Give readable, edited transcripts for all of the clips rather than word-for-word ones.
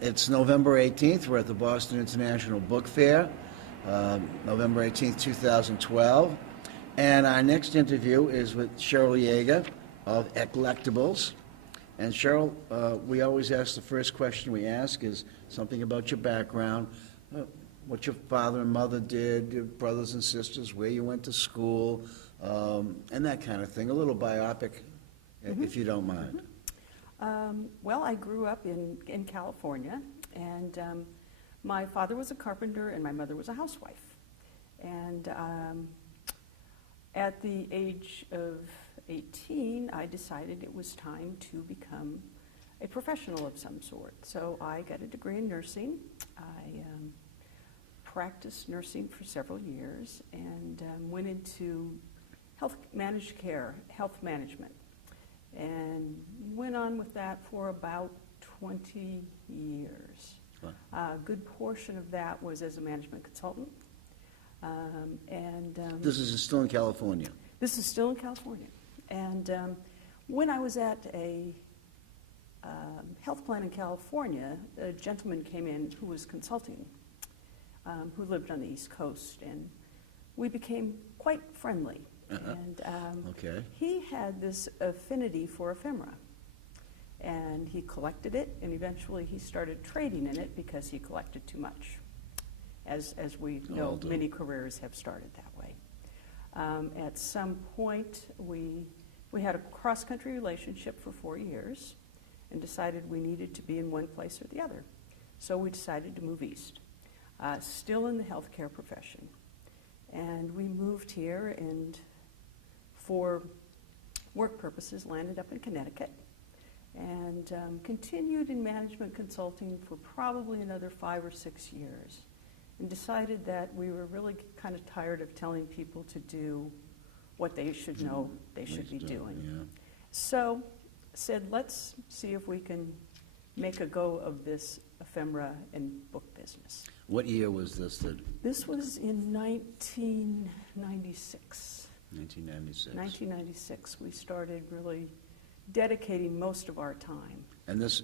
It's November 18th. We're at the Boston International Book Fair, November 18th, 2012. And our next interview is with Sheryl Jaeger of Eclectibles. And Sheryl, we always ask, the first question we ask is something about your background, what your father and mother did, your brothers and sisters, where you went to school, and that kind of thing. A little biopic, if you don't mind. Well, I grew up in California, and my father was a carpenter and my mother was a housewife. And at the age of 18, I decided it was time to become a professional of some sort. So I got a degree in nursing. I practiced nursing for several years and went into managed care, health management, and went on with that for about 20 years. Wow. A good portion of that was as a management consultant. This is still in California? This is still in California. And when I was at a health plan in California, a gentleman came in who was consulting, who lived on the East Coast, and we became quite friendly. And Okay. he had this affinity for ephemera, and he collected it, and eventually he started trading in it because he collected too much, as we know many careers have started that way. At some point, we had a cross-country relationship for 4 years and decided we needed to be in one place or the other. So we decided to move east, still in the healthcare profession. And we moved here and for work purposes landed up in Connecticut and continued in management consulting for probably another 5 or 6 years, and decided that we were really kind of tired of telling people to do what they should know they should be doing. Yeah. So said, let's see if we can make a go of this ephemera and book business. What year was this? This was in 1996. 1996. 1996, we started really dedicating most of our time. And this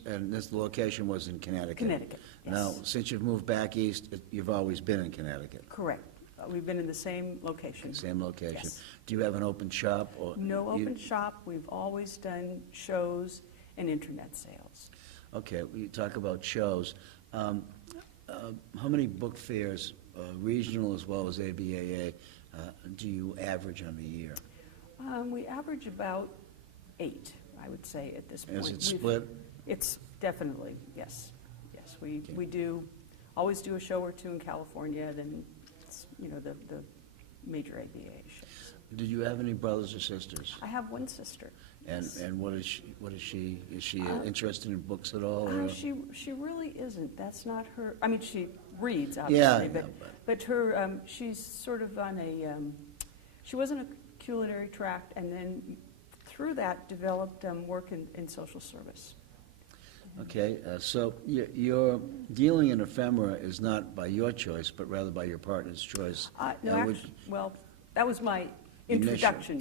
location was in Connecticut? Connecticut, yes. Now, since you've moved back east, you've always been in Connecticut? Correct. We've been in the same location. Same location. Yes. Do you have an open shop? No open shop. We've always done shows and internet sales. Okay, we talk about shows. How many book fairs, regional as well as ABAA, do you average on a year? We average about 8, I would say, at this point. Is it split? It's definitely, yes. Yes, we always do a show or two in California, then it's, the major ABAA shows. Did you have any brothers or sisters? I have one sister. And what is she? Is she interested in books at all? Or? She really isn't. That's not her. I mean, she reads, obviously, but her she's sort of on she was in a culinary track, and then through that developed work in social service. Okay, so your dealing in ephemera is not by your choice, but rather by your partner's choice. Well, that was my introduction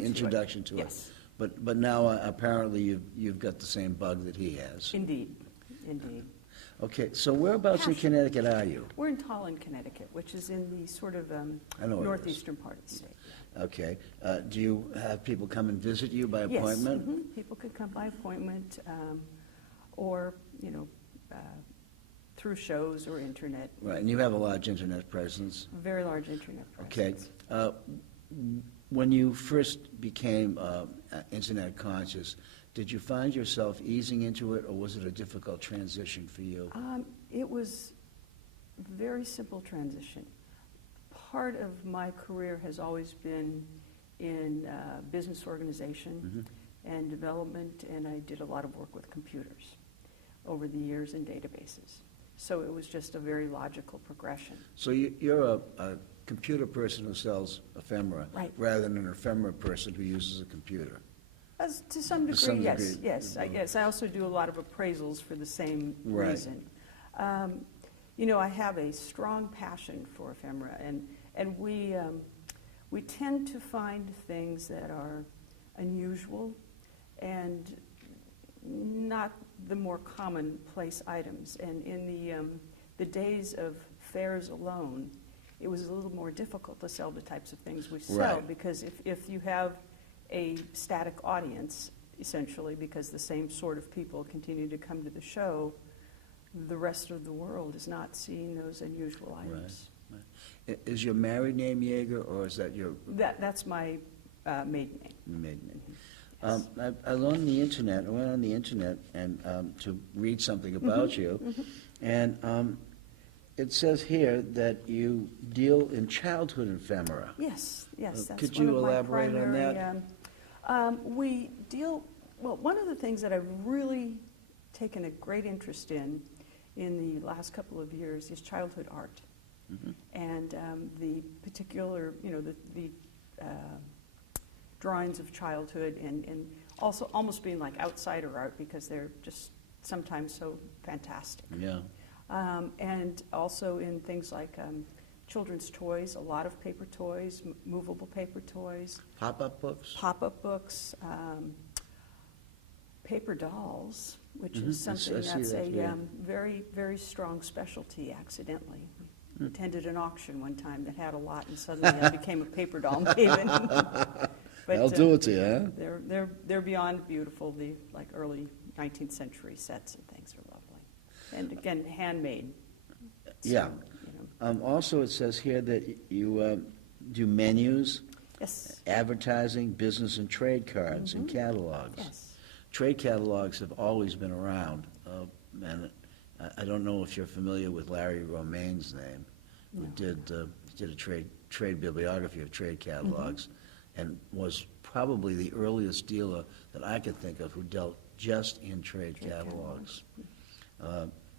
to it. Yes. But now apparently you've got the same bug that he has. Indeed. Okay, so whereabouts in Connecticut are you? We're in Tolland, Connecticut, which is in the sort of northeastern part of the state. Okay. Do you have people come and visit you by appointment? Yes. People could come by appointment, or through shows or internet. Right, and you have a large internet presence. Very large internet presence. Okay. When you first became internet conscious, did you find yourself easing into it, or was it a difficult transition for you? It was a very simple transition. Part of my career has always been in business organization and development, and I did a lot of work with computers over the years in databases. So it was just a very logical progression. So you're a computer person who sells ephemera, right, rather than an ephemera person who uses a computer. To some degree, yes. I also do a lot of appraisals for the same reason. I have a strong passion for ephemera, and we tend to find things that are unusual and not the more commonplace items. And in the days of fairs alone, it was a little more difficult to sell the types of things we sell, Right. because if you have a static audience, essentially, because the same sort of people continue to come to the show, the rest of the world is not seeing those unusual items. Right. Is your married name Jaeger, or is that your That's my maiden name. maiden name? Yes. I went on the internet and to read something about you, and it says here that you deal in childhood ephemera. Yes, that's Could one you of my elaborate on that? primary, we deal, well, one of the things that I've really taken a great interest in the last couple of years is childhood art. And the particular, the drawings of childhood, and also almost being like outsider art, because they're just sometimes so fantastic. Yeah. And also in things like children's toys, a lot of paper toys, movable paper toys, Pop-up books? pop-up books, paper dolls, which is something I see that's that, yeah. very, very strong specialty, accidentally. We attended an auction one time that had a lot, and suddenly I became a paper doll maven. But, I'll do it to you, huh? they're beyond beautiful. The like early 19th century sets and things are lovely. And again, handmade. So, Yeah. you know. Also, it says here that you do menus, Yes. advertising, business and trade cards, and catalogs. Yes. Trade catalogs have always been around, and I don't know if you're familiar with Larry Romaine's name, who No. did a trade bibliography of trade catalogs, and was probably the earliest dealer that I could think of who dealt just in trade catalogs.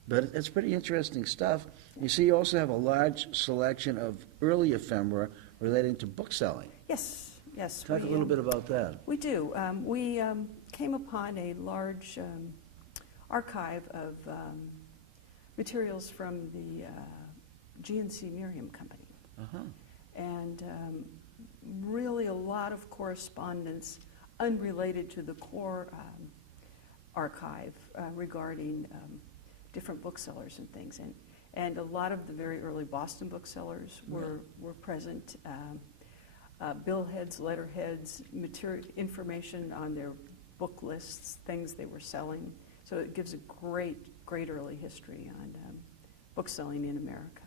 But it's pretty interesting stuff. You see, you also have a large selection of early ephemera relating to bookselling. Yes. Yes. Talk a we, little bit about that. We do. We came upon a large archive of materials from the G&C Miriam Company. Uh-huh. And really a lot of correspondence unrelated to the core archive regarding different booksellers and things. And a lot of the very early Boston booksellers were present. Billheads, letterheads, information on their book lists, things they were selling. So it gives a great early history on bookselling in America.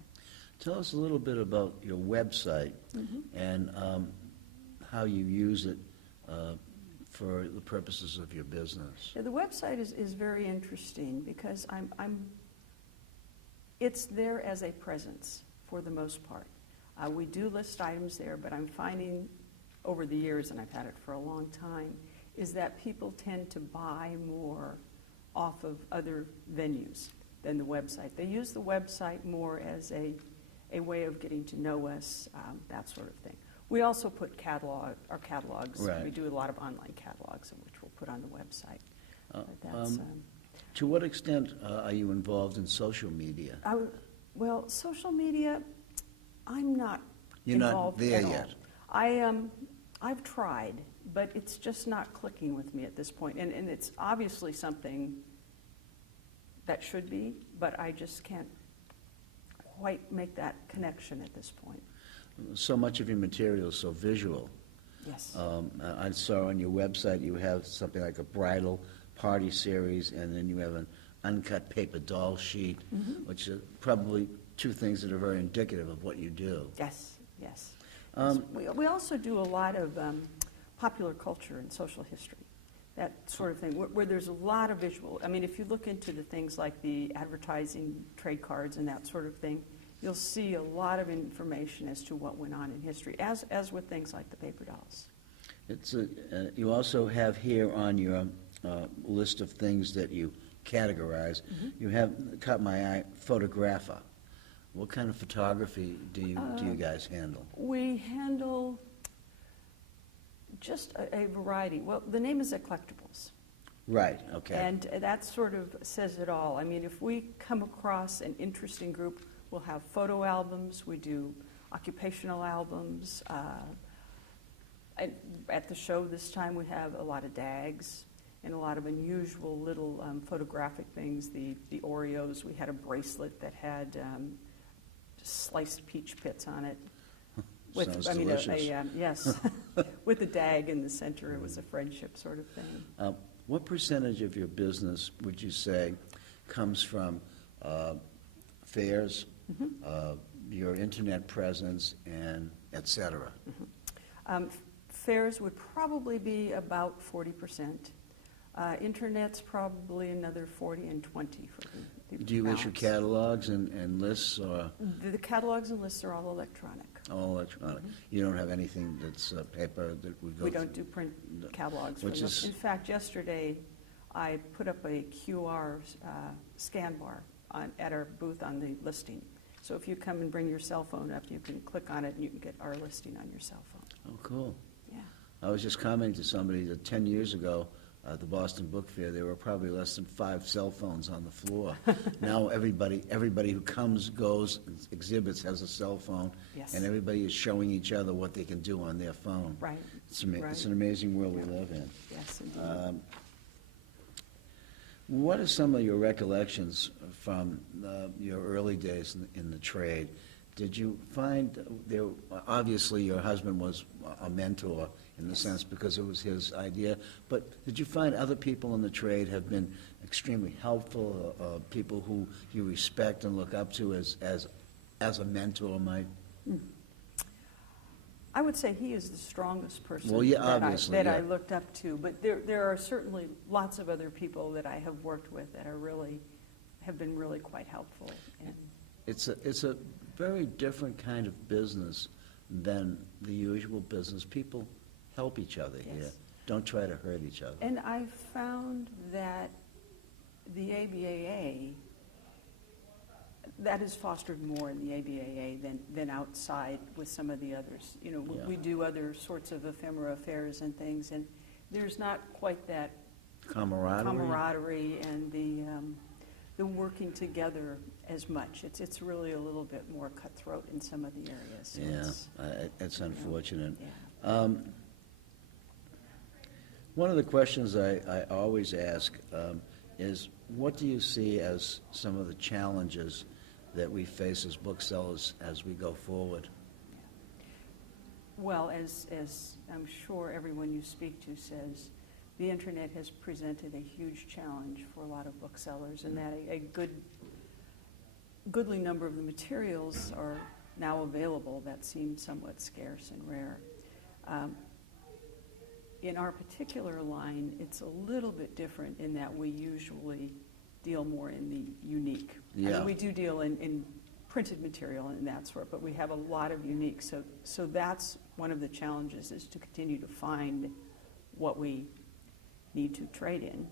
Tell us a little bit about your website and how you use it for the purposes of your business. Yeah, the website is very interesting because it's there as a presence for the most part. We do list items there, but I'm finding over the years, and I've had it for a long time, is that people tend to buy more off of other venues than the website. They use the website more as a way of getting to know us, that sort of thing. We also put our catalogs. Right. We do a lot of online catalogs, which we'll put on the website. But that's, To what extent are you involved in social media? well, social media, I'm not You're not involved there at all. yet. I've tried, but it's just not clicking with me at this point. And it's obviously something that should be, but I just can't quite make that connection at this point. So much of your material is so visual. Yes. I saw on your website you have something like a bridal party series, and then you have an uncut paper doll sheet, which are probably two things that are very indicative of what you do. Yes, yes. We also do a lot of popular culture and social history, that sort of thing, where there's a lot of visual. I mean, if you look into the things like the advertising trade cards and that sort of thing, you'll see a lot of information as to what went on in history, as with things like the paper dolls. You also have here on your list of things that you categorize, you have, caught my eye, photographer. What kind of photography do you guys handle? We handle just a variety. Well, the name is Eclectibles. Right, okay. And that sort of says it all. I mean, if we come across an interesting group, we'll have photo albums, we do occupational albums. At the show this time, we have a lot of DAGs, and a lot of unusual little photographic things. The Oreos, we had a bracelet that had sliced peach pits on it. Sounds delicious. Yes, with a dag in the center. It was a friendship sort of thing. What percentage of your business would you say comes from fairs, your internet presence, and et cetera? Fairs would probably be about 40%. Internet's probably another 40 and 20 for the Do you issue balance. catalogs and lists, or The catalogs and lists are all electronic. all electronic? You don't have anything that's paper that would go? We don't do print catalogs. Which for is- In fact, yesterday, I put up a QR scan bar at our booth on the listing. So if you come and bring your cell phone up, you can click on it and you can get our listing on your cell phone. Oh, cool. Yeah. I was just commenting to somebody that 10 years ago, at the Boston Book Fair, there were probably less than 5 cell phones on the floor. Now everybody who comes, goes, exhibits has a cell phone. Yes. And everybody is showing each other what they can do on their phone. Right. It's Right. an amazing world we live in. Yes, indeed. What are some of your recollections from your early days in the trade? Did you find there, obviously your husband was a mentor in the sense because it was his idea, but did you find other people in the trade have been extremely helpful, people who you respect and look up to as a mentor might? I would say he is the strongest person Well, yeah, that obviously, I yeah. looked up to. But there are certainly lots of other people that I have worked with that have been really quite helpful. And It's a very different kind of business than the usual business. People help each other here. Yes. Don't try to hurt each other. And I found that the ABAA, that is fostered more in the ABAA than outside with some of the others. You know, Yeah. we do other sorts of ephemera fairs and things, and there's not quite that camaraderie and the working together as much. It's really a little bit more cutthroat in some of the areas. So It's unfortunate. Yeah. One of the questions I always ask is, what do you see as some of the challenges that we face as booksellers as we go forward? Well, as I'm sure everyone you speak to says, the internet has presented a huge challenge for a lot of booksellers, and that a goodly number of the materials are now available that seem somewhat scarce and rare. In our particular line, it's a little bit different in that we usually deal more in the unique. I Yeah. mean, we do deal in printed material and that sort, but we have a lot of unique. So that's one of the challenges, is to continue to find what we need to trade in,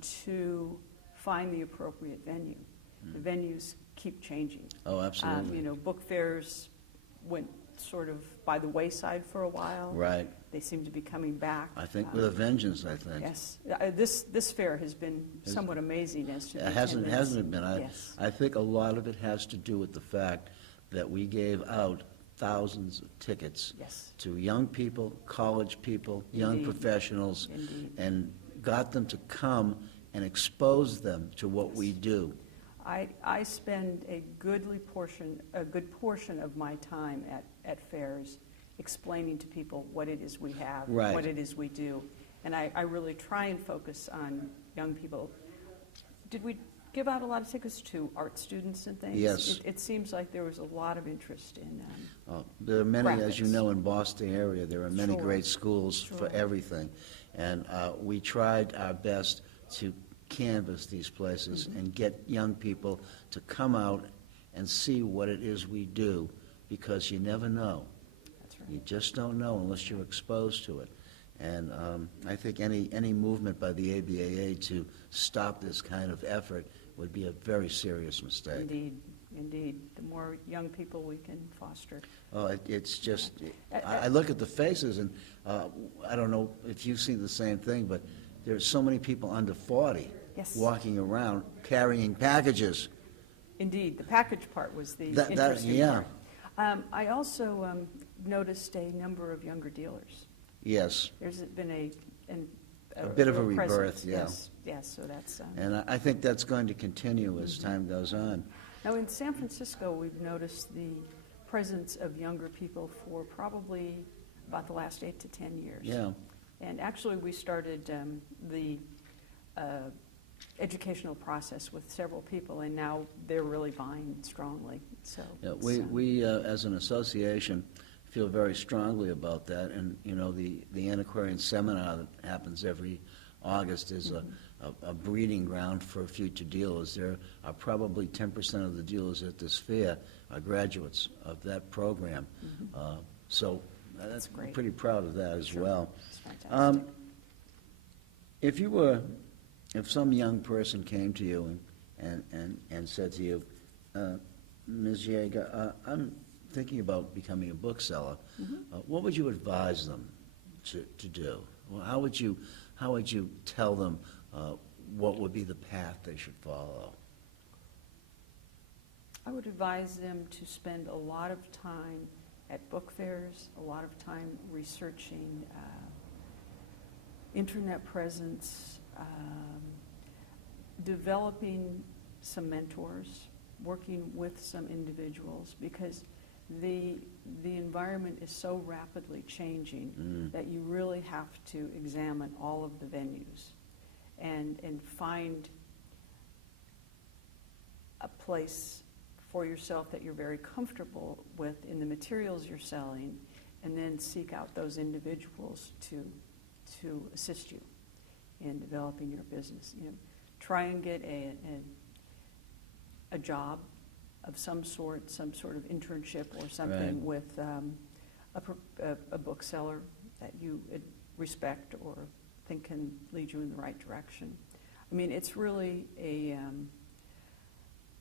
to find the appropriate venue. The venues keep changing. Oh, absolutely. You know, book fairs went sort of by the wayside for a while. Right. They seem to be coming back. I think with a vengeance, I think. Yes. This fair has been somewhat amazing as to the Hasn't it been? Yes. I think a lot of it has to do with the fact that we gave out thousands of tickets Yes. to young people, college people, young Indeed. professionals, Indeed. and got them to come and expose them to what we do. I spend a good portion of my time at fairs explaining to people what it is we have, Right. what it is we do. And I really try and focus on young people. Did we give out a lot of tickets to art students and things? Yes. It seems like there was a lot of interest in There are many, as you graphics. know, in Boston area, there are many Sure. great schools for Sure. everything. And we tried our best to canvass these places Mm-hmm. and get young people to come out and see what it is we do, because you never know. That's right. You just don't know unless you're exposed to it. And I think any movement by the ABAA to stop this kind of effort would be a very serious mistake. Indeed. The more young people we can foster. Oh, it's just, I look at the faces, and I don't know if you see the same thing, but there's so many people under 40 Yes. walking around carrying packages. Indeed, the package part was the That- interesting yeah. part. I also noticed a number of younger dealers. Yes, There's been A bit of a real rebirth, presence. yeah. Yes, yes, so that's. And I think that's going to continue as time goes on. Now, in San Francisco, we've noticed the presence of younger people for probably about the last 8 to 10 years. Yeah. And actually, we started the educational process with several people, and now they're really buying strongly. So Yeah, it's, we as an association, feel very strongly about that. And, you know, the Antiquarian seminar that happens every August is a breeding ground for future dealers. There are probably 10% of the dealers at this fair are graduates of that program. So that's great. pretty proud of that as Sure. well. It's fantastic. If some young person came to you and said to you, Ms. Jaeger, I'm thinking about becoming a bookseller, what would you advise them to do? Well, how would you tell them what would be the path they should follow? I would advise them to spend a lot of time at book fairs, a lot of time researching internet presence, developing some mentors, working with some individuals, because the environment is so rapidly changing that you really have to examine all of the venues and find a place for yourself that you're very comfortable with in the materials you're selling, and then seek out those individuals to assist you in developing your business. You know, try and get a job of some sort of internship or something Right. with a bookseller that you respect or think can lead you in the right direction. I mean, it's really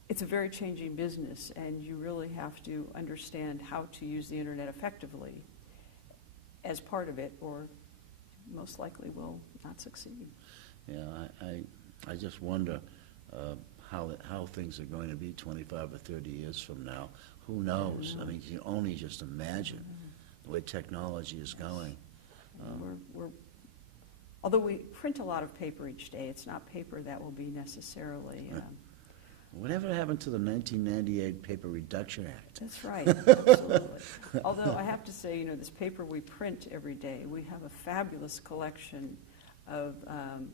it's a very changing business, and you really have to understand how to use the internet effectively as part of it, or most likely will not succeed. Yeah, I just wonder how things are going to be 25 or 30 years from now. Who knows? I mean, you can only just imagine the way technology is going. Although we print a lot of paper each day, it's not paper that will be necessarily. Whatever happened to the 1998 Paper Reduction Act? That's right, absolutely. Although I have to say, you know, this paper we print every day, we have a fabulous collection of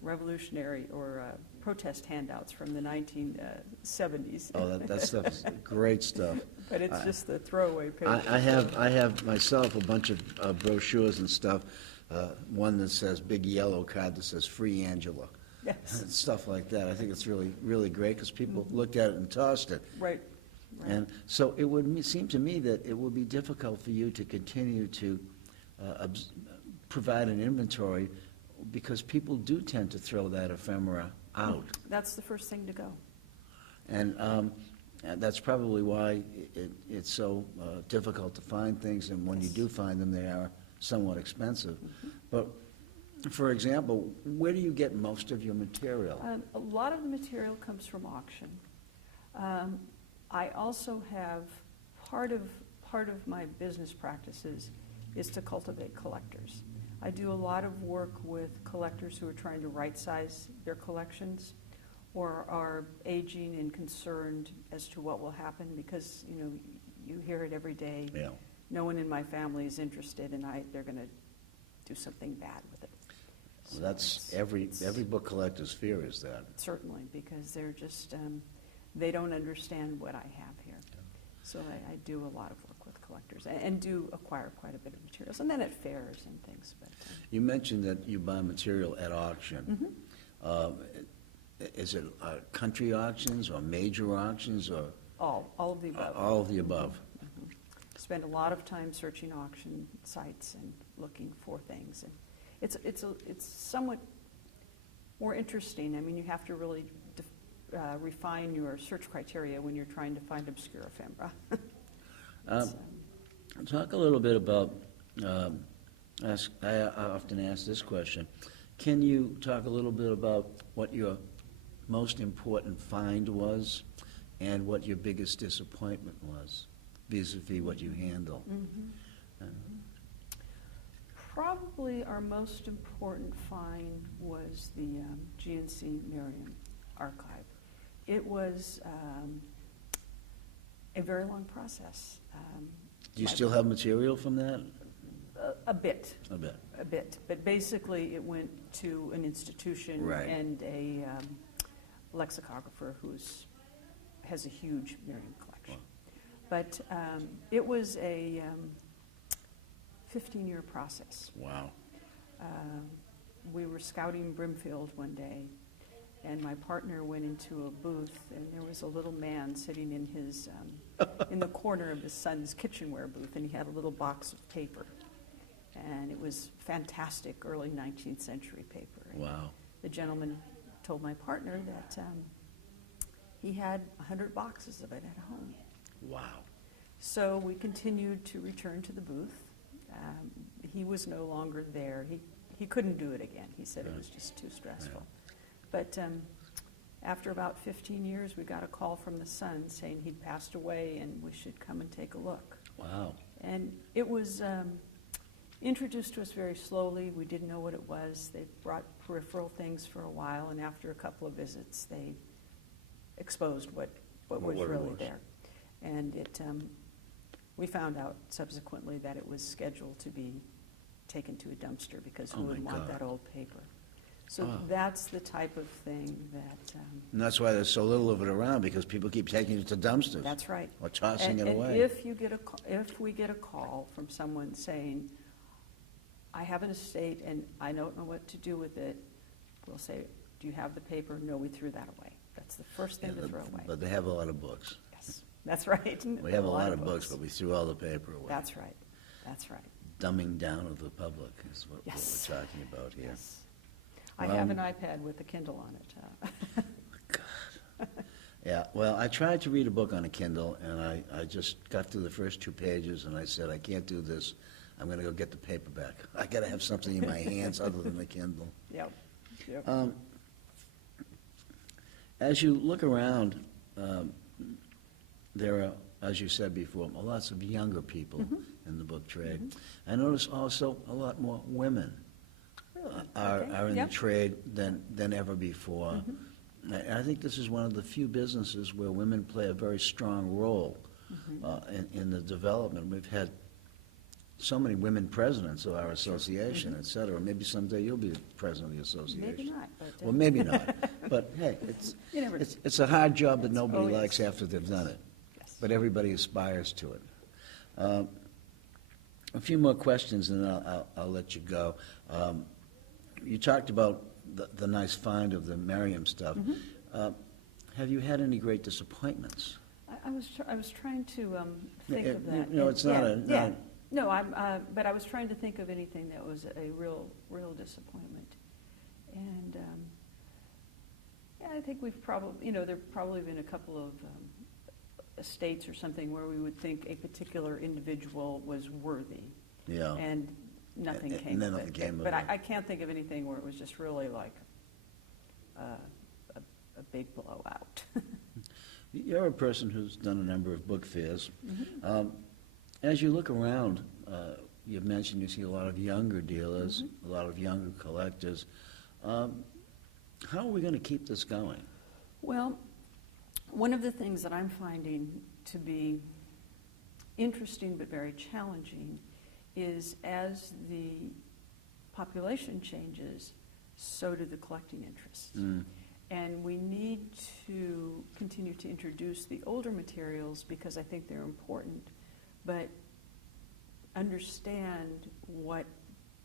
revolutionary or protest handouts from the 1970s. Oh, that stuff is great stuff. But it's just the throwaway paper. I have myself a bunch of brochures and stuff. One that says, big yellow card that says Free Angela. Yes. And stuff like that. I think it's really, really great because people looked at it and tossed it. Right. And so it would seem to me that it would be difficult for you to continue to provide an inventory, because people do tend to throw that ephemera out. That's the first thing to go. And that's probably why it's so difficult to find things, and when you do find them, they are somewhat expensive. But, for example, where do you get most of your material? A lot of the material comes from auction. I also have part of my business practices is to cultivate collectors. I do a lot of work with collectors who are trying to right-size their collections, or are aging and concerned as to what will happen, because, you know, you hear it every day. Yeah. No one in my family is interested, and they're going to do something bad with it. Well, that's every book collector's fear is that. Certainly, because they're just, they don't understand what I have here. So I do a lot of work with collectors, and do acquire quite a bit of materials, and then at fairs and things. But You mentioned that you buy material at auction. Is it country auctions or major auctions, or? all of the above. All of the above. Spend a lot of time searching auction sites and looking for things, and it's somewhat more interesting. I mean, you have to really refine your search criteria when you're trying to find obscure ephemera. Talk a little bit about, I often ask this question, can you talk a little bit about what your most important find was and what your biggest disappointment was vis-a-vis what you handle? Probably our most important find was the GNC Merriam archive. It was a very long process. Do you still have material from that? A bit. A bit. A bit. But basically, it went to an institution Right. and a lexicographer who has a huge Merriam collection. Wow. But it was a 15-year process. Wow. We were scouting Brimfield one day, and my partner went into a booth, and there was a little man sitting in his in the corner of his son's kitchenware booth, and he had a little box of paper, and it was fantastic early 19th century paper. And Wow. the gentleman told my partner that he had 100 boxes of it at home. Wow. So we continued to return to the booth. He was no longer there. He couldn't do it again. He said it was just too stressful. But after about 15 years, we got a call from the son saying he'd passed away and we should come and take a look. Wow. And it was introduced to us very slowly. We didn't know what it was. They brought peripheral things for a while, and after a couple of visits, they exposed what was it really was. there. And we found out subsequently that it was scheduled to be taken to a dumpster because who Oh, my would want God. that old paper? So Wow. that's the type of thing that, And that's why there's so little of it around, because people keep taking it to dumpsters. that's right. Or tossing it And away. if we get a call from someone saying, I have an estate and I don't know what to do with it, we'll say, do you have the paper? No, we threw that away. That's the first thing Yeah, to throw away. But they have a lot of books. Yes, that's right. We have a lot of books, but we threw all the paper away. That's right, that's right. Dumbing down of the public is what Yes. we're talking about here. Yes. I have Well, an iPad with a Kindle on it. God. Yeah, well, I tried to read a book on a Kindle, and I just got through the first 2 pages, and I said, I can't do this. I'm going to go get the paperback. I got to have something in my hands other than the Kindle. Yep, yep. As you look around, there are, as you said before, lots of younger people Mm-hmm. in the book trade. I notice also a lot more women Really? are Okay. in Yep. the trade than ever before. I think this is one of the few businesses where women play a very strong role in the development. We've had so many women presidents of our association, et cetera. Maybe someday you'll be president of the association. Maybe not, but. Well, maybe not, but hey, You never know. it's a hard job that It's nobody always- likes after they've done it, Yes. but everybody aspires to it. A few more questions, and then I'll let you go. You talked about the nice find of the Merriam stuff. Have you had any great disappointments? I was trying to think of that. You know, it's not a- Yeah, not no, but I was trying to think of anything that was a real disappointment. And, yeah, I think we've probably, there've probably been a couple of estates or something where we would think a particular individual was worthy. Yeah. And nothing And came then of nothing it. came of But it. I can't think of anything where it was just really like a big blowout. You're a person who's done a number of book fairs. Mm-hmm. As you look around, you've mentioned you see a lot of younger dealers, a lot of younger collectors. How are we going to keep this going? Well, one of the things that I'm finding to be interesting but very challenging is as the population changes, so do the collecting interests. And we need to continue to introduce the older materials because I think they're important, but understand what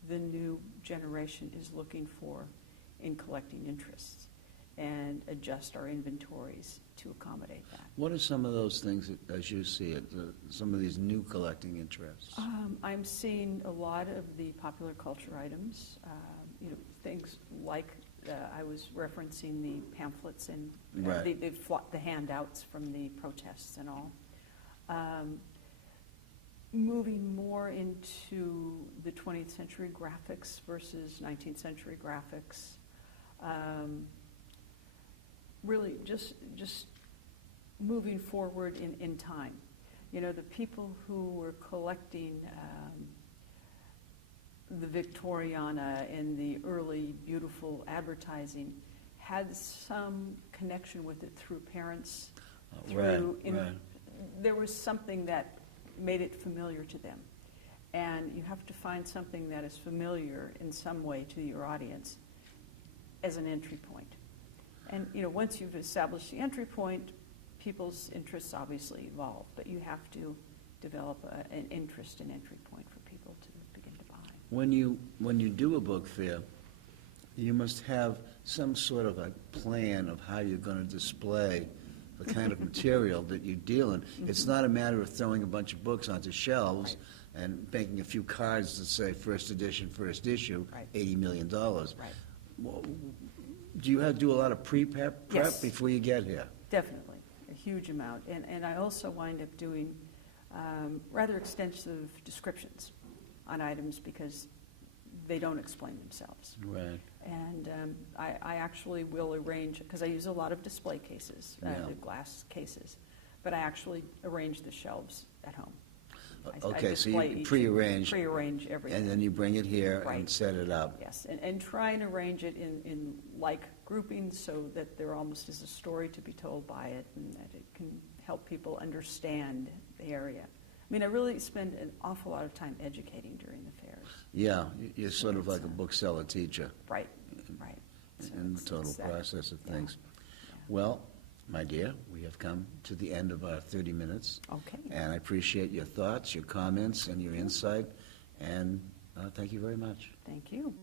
the new generation is looking for in collecting interests and adjust our inventories to accommodate that. What are some of those things, as you see it, some of these new collecting interests? I'm seeing a lot of the popular culture items, things like I was referencing the pamphlets and Right. the handouts from the protests and all. Moving more into the 20th century graphics versus 19th century graphics. Really just moving forward in time. The people who were collecting the Victoriana and the early beautiful advertising had some connection with it through parents. Right, Through right. There was something that made it familiar to them. And you have to find something that is familiar in some way to your audience as an entry point. And once you've established the entry point, people's interests obviously evolve, but you have to develop an interest and entry point for people to begin to buy. When you do a book fair, you must have some sort of a plan of how you're going to display the kind of material that you deal in. It's not a matter of throwing a bunch of books onto shelves and making a few cards that say first edition, first issue, Right. $80 million. Right. Well, do you have to do a lot of prep Yes. before you get here? Definitely, a huge amount. And I also wind up doing rather extensive descriptions on items because they don't explain themselves. Right. And I actually will arrange, because I use a lot of display cases, Yeah. the glass cases, but I actually arrange the shelves at home. I Okay, so display you each- prearrange, Prearrange everything. and then you bring it here and Right. set it up. Yes, and try and arrange it in like groupings so that there almost is a story to be told by it and that it can help people understand the area. I mean, I really spend an awful lot of time educating during the fairs. Yeah, you're sort of It's, like a bookseller teacher Right, right. So in the it's total that. process of Yeah. things. Yeah. Well, my dear, we have come to the end of our 30 minutes. Okay. And I appreciate your thoughts, your comments, and your insight, and thank you very much. Thank you.